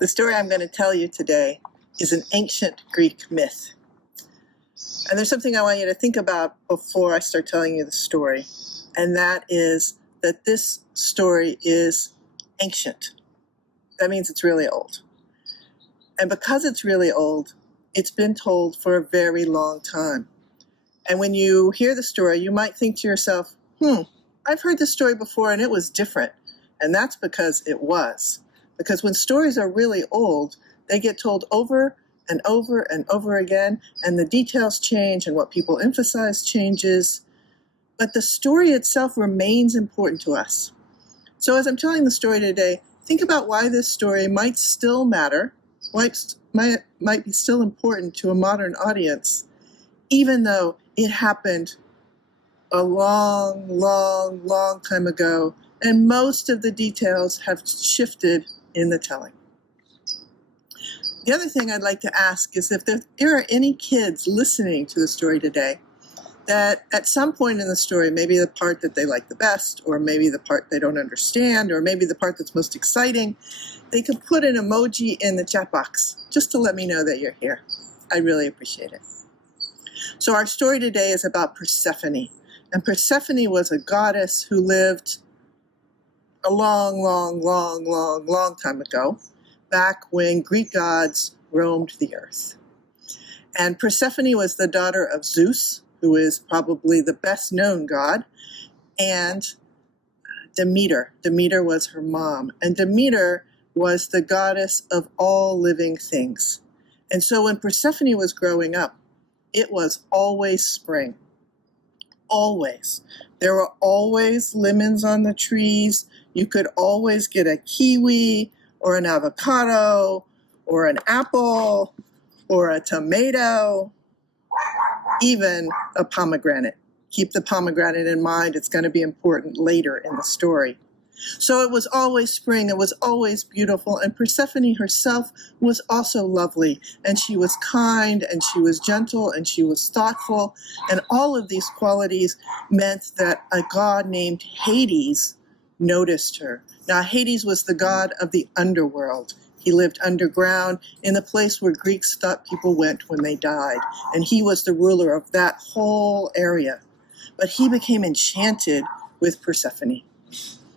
The story I'm going to tell you today is an ancient Greek myth. And there's something I want you to think about before I start telling you the story. And that is that this story is ancient. That means it's really old. And because it's really old, it's been told for a very long time. And when you hear the story, you might think to yourself, I've heard this story before and it was different. And that's because it was. Because when stories are really old, they get told over and over and over again, and the details change and what people emphasize changes. But the story itself remains important to us. So as I'm telling the story today, think about why this story might still matter, might be still important to a modern audience, even though it happened a long, long, long time ago, and most of the details have shifted in the telling. The other thing I'd like to ask is if there are any kids listening to the story today that at some point in the story, maybe the part that they like the best, or maybe the part they don't understand, or maybe the part that's most exciting, they could put an emoji in the chat box just to let me know that you're here. I'd really appreciate it. So our story today is about Persephone. And Persephone was a goddess who lived a long, long, long, long, long time ago, back when Greek gods roamed the earth. And Persephone was the daughter of Zeus, who is probably the best known god, and Demeter. Demeter was her mom. And Demeter was the goddess of all living things. And so when Persephone was growing up, it was always spring. Always. There were always lemons on the trees. You could always get a kiwi or an avocado or an apple or a tomato, even a pomegranate. Keep the pomegranate in mind. It's going to be important later in the story. So it was always spring, it was always beautiful, and Persephone herself was also lovely, and she was kind, and she was gentle, and she was thoughtful, and all of these qualities meant that a god named Hades noticed her. Now, Hades was the god of the underworld. He lived underground in the place where Greeks thought people went when they died, and he was the ruler of that whole area. But he became enchanted with Persephone.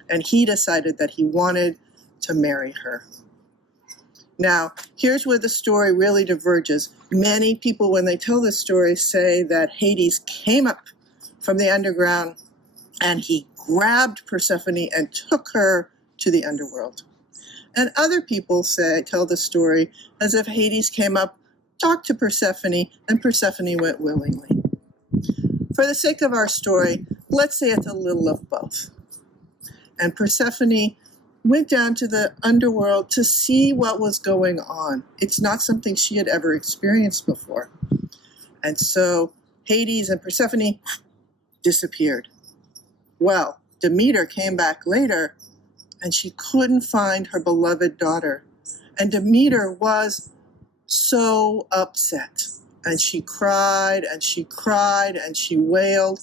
And he decided that he wanted to marry her. Now, here's where the story really diverges. Many people, when they tell this story, say that Hades came up from the underground and he grabbed Persephone and took her to the underworld. And other people tell the story as if Hades came up, talked to Persephone, and Persephone went willingly. For the sake of our story, let's say it's a little of both. And Persephone went down to the underworld to see what was going on. It's not something she had ever experienced before. And so Hades and Persephone disappeared. Well, Demeter came back later, and she couldn't find her beloved daughter. And Demeter was so upset. And she cried, and she cried, and she wailed.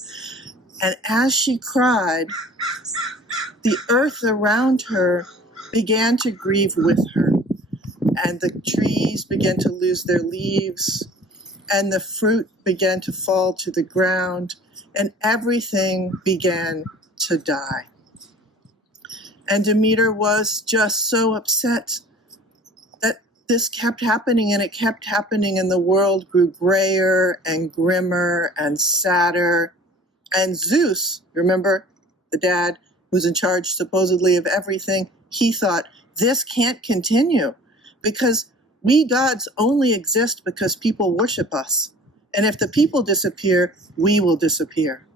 And as she cried, the earth around her began to grieve with her, and the trees began to lose their leaves, and the fruit began to fall to the ground, and everything began to die. And Demeter was just so upset that this kept happening, and it kept happening, and the world grew grayer and grimmer and sadder. And Zeus, remember the dad, who's in charge supposedly of everything, he thought, this can't continue because we gods only exist because people worship us. And if the people disappear, we will disappear.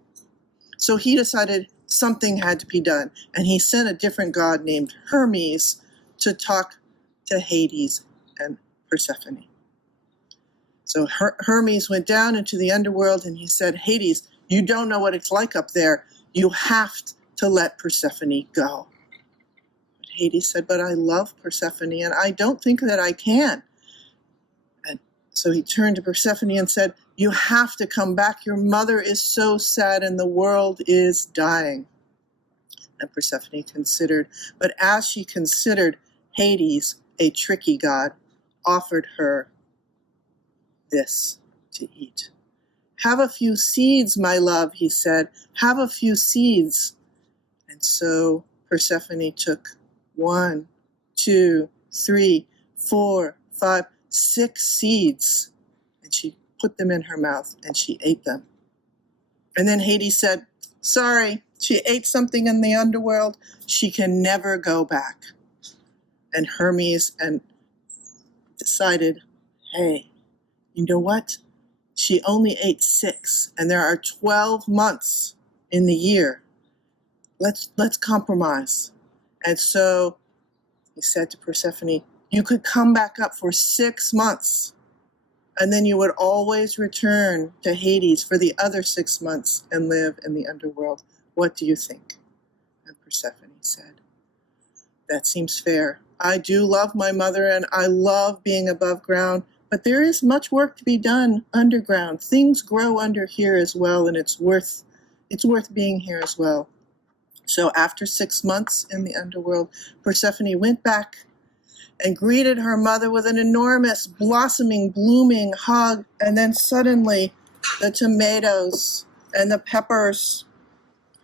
So he decided something had to be done. And he sent a different god named Hermes to talk to Hades and Persephone. So Hermes went down into the underworld and he said, Hades, you don't know what it's like up there. You have to let Persephone go. But Hades said, but I love Persephone and I don't think that I can. And so he turned to Persephone and said, you have to come back. Your mother is so sad and the world is dying. And Persephone considered, but as she considered, Hades a tricky god, offered her this to eat. "Have a few seeds, my love," he said. "Have a few seeds." And so Persephone took 1, 2, 3, 4, 5, 6 seeds, and she put them in her mouth and she ate them. And then Hades said, "Sorry, she ate something in the underworld. She can never go back." And Hermes decided, hey, you know what? She only ate 6, and there are 12 months in the year. Let's compromise. And so he said to Persephone, "You could come back up for 6 months, and then you would always return to Hades for the other 6 months and live in the underworld. What do you think?" And Persephone said, "That seems fair. I do love my mother, and I love being above ground, but there is much work to be done underground. Things grow under here as well, and it's worth being here as well." So after 6 months in the underworld, Persephone went back and greeted her mother with an enormous, blossoming, blooming hug. And then suddenly the tomatoes and the peppers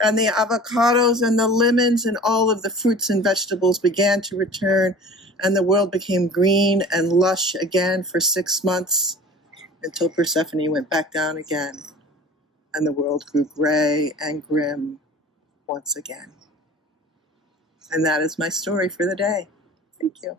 and the avocados and the lemons and all of the fruits and vegetables began to return, and the world became green and lush again for 6 months, until Persephone went back down again, and the world grew gray and grim once again. And that is my story for the day. Thank you.